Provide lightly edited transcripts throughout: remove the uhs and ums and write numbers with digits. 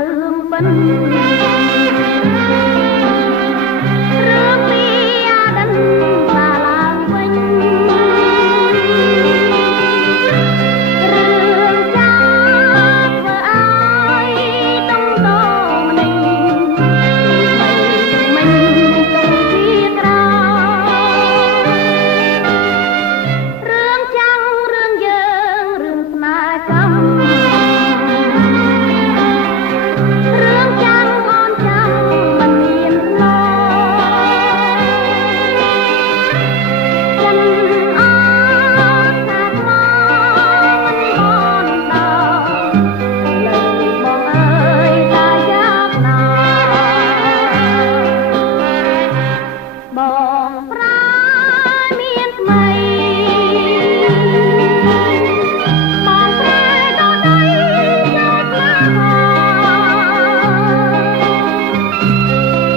រឿងពិនរឿងពីអាដិនសាឡើងវិញរឿងចាស់ធ្វើឲ្យต้องតម្នេញមិនទៅជាក្រោរឿងចាំងរឿងយើងរឿងស្នេហ៍កម្មរឿងចាំងអូនចាំមិនមានឡចិនអត់ខាត់មកមិនបនដល់លើបងអើយតាយ៉ាងណាបងប្រាមានថ្មីបងប្រែដល់ដីយកណា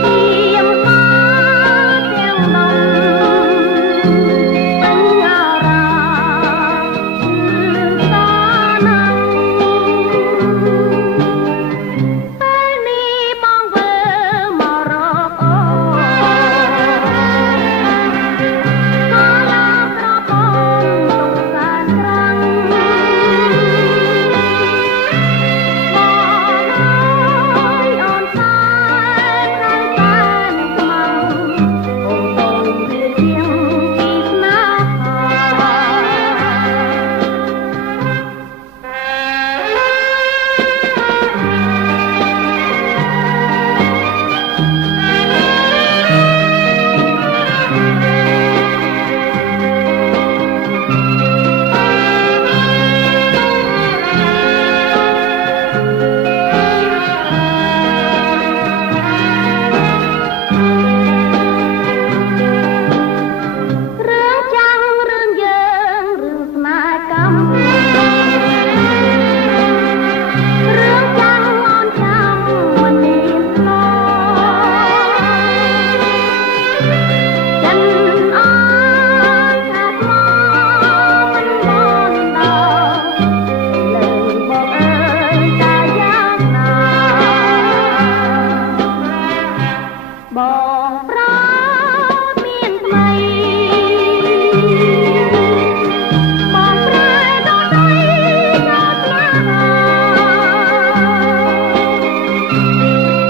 ទៀមមកទាំងនំពេញអារម្មណ៍សាណាំពេលនេះបងវើមករកអូក៏ឡើងក្រពំទុកសាក្រាំងបងអើយអូនសែនហើយសែនខ្មាំងអូនតូនវាជាងពីស្នេរឿងចាំងរឿងយើងរឿងស្នេហ៍កម្មរឿងចាំងអូនចាំមិនមានឡចិនអត់ខាត់មកមិនបនដល់លើបងអើយតាយ៉ាងណាបងប្រាមានថ្មីបងប្រែដល់ដីយកណា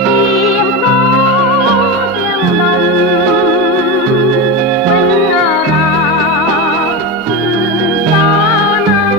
ទៀមមកទាំងនំពេញអារម្មណ៍សាណាំ